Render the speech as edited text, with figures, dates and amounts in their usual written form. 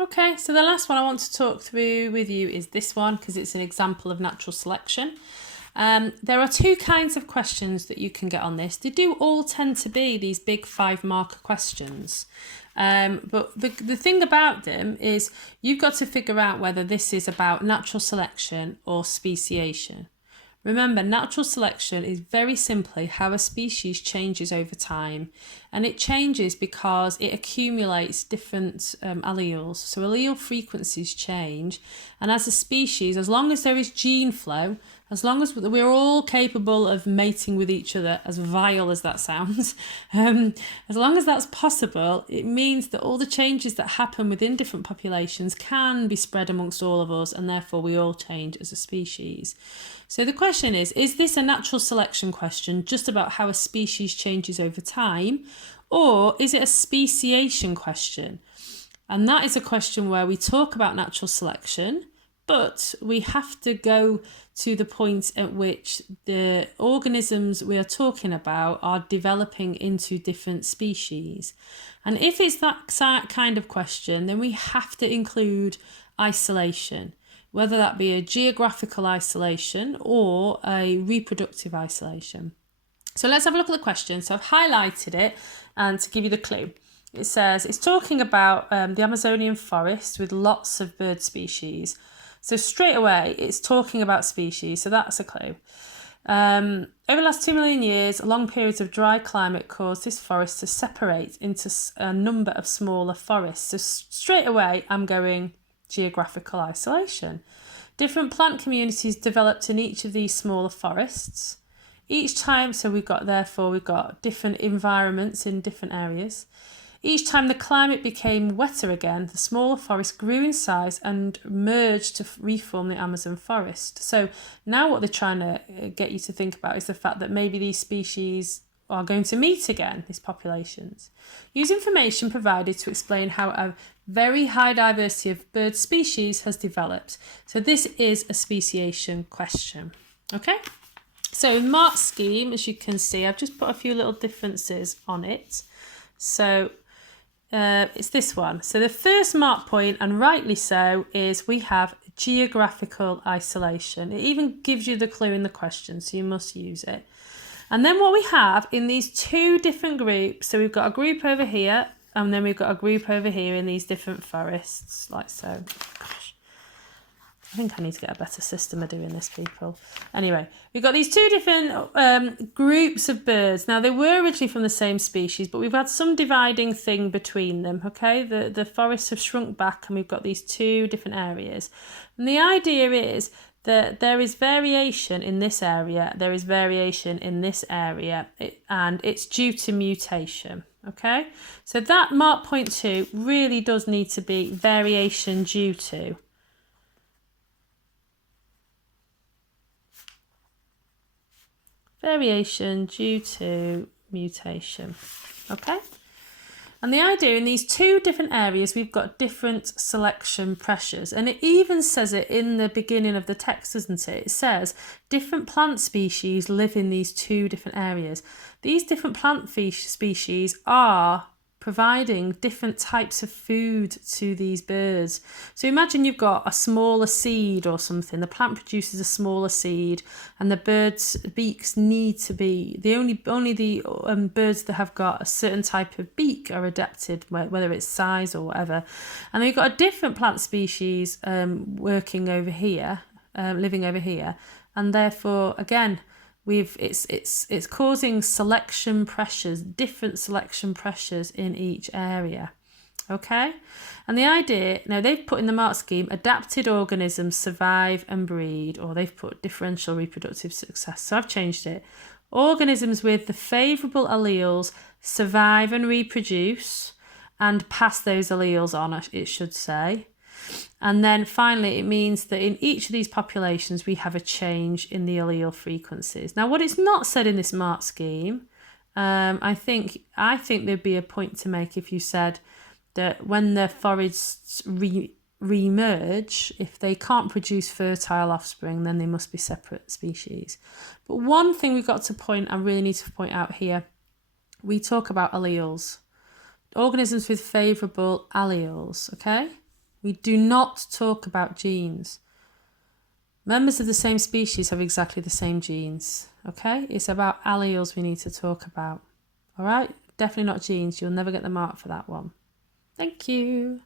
Okay, so the last one I want to talk through with you is this one because it's an example of natural selection. There are two kinds of questions that you can get on this. They do all tend to be these big 5-marker questions. But the thing about them is you've got to figure out whether this is about natural selection or speciation. Remember, natural selection is very simply how a species changes over time, and it changes because it accumulates different alleles. So allele frequencies change, and as a species, as long as there is gene flow, as long as we're all capable of mating with each other, as vile as that sounds, as long as that's possible, it means that all the changes that happen within different populations can be spread amongst all of us, and therefore we all change as a species. So the question is this a natural selection question just about how a species changes over time, or is it a speciation question? And that is a question where we talk about natural selection, but we have to go to the point at which the organisms we are talking about are developing into different species. And if it's that kind of question, then we have to include isolation, whether that be a geographical isolation or a reproductive isolation. So let's have a look at the question. So I've highlighted it, and to give you the clue, it says it's talking about the Amazonian forest with lots of bird species. So straight away, it's talking about species, so that's a clue. Over the last 2 million years, long periods of dry climate caused this forest to separate into a number of smaller forests. So straight away, I'm going geographical isolation. Different plant communities developed in each of these smaller forests. Each time, so we've got different environments in different areas. Each time the climate became wetter again, the smaller forest grew in size and merged to reform the Amazon forest. So now what they're trying to get you to think about is the fact that maybe these species are going to meet again, these populations. Use information provided to explain how a very high diversity of bird species has developed. So this is a speciation question. Okay? So in mark scheme, as you can see, I've just put a few little differences on it. So it's this one. So the first mark point, and rightly so, is we have geographical isolation. It even gives you the clue in the question, so you must use it. And then what we have in these two different groups, so we've got a group over here, and then we've got a group over here in these different forests, like so. Gosh, I think I need to get a better system of doing this, people. Anyway, we've got these two different groups of birds. Now, they were originally from the same species, but we've had some dividing thing between them, okay? The forests have shrunk back, and we've got these two different areas. And the idea is that there is variation in this area, there is variation in this area, and it's due to mutation, okay? So that mark point 2 really does need to be variation due to. Variation due to mutation, okay? And the idea in these two different areas, we've got different selection pressures. And it even says it in the beginning of the text, doesn't it? It says different plant species live in these two different areas. These different plant species are providing different types of food to these birds. So imagine you've got a smaller seed or something. The plant produces a smaller seed, and the bird's beaks need to be only the birds that have got a certain type of beak are adapted, whether it's size or whatever. And then you've got a different plant species working over here, living over here, and therefore again, it's causing selection pressures, different selection pressures in each area. Okay? And the idea, now they've put in the mark scheme, adapted organisms survive and breed, or they've put differential reproductive success. So I've changed it. Organisms with the favourable alleles survive and reproduce and pass those alleles on, it should say. And then finally, it means that in each of these populations, we have a change in the allele frequencies. Now, what it's not said in this mark scheme, I think there'd be a point to make if you said that when the forests re-merge, if they can't produce fertile offspring, then they must be separate species. But one thing I really need to point out here, we talk about alleles. Organisms with favourable alleles, okay? We do not talk about genes. Members of the same species have exactly the same genes, okay? It's about alleles we need to talk about, all right? Definitely not genes. You'll never get the mark for that one. Thank you.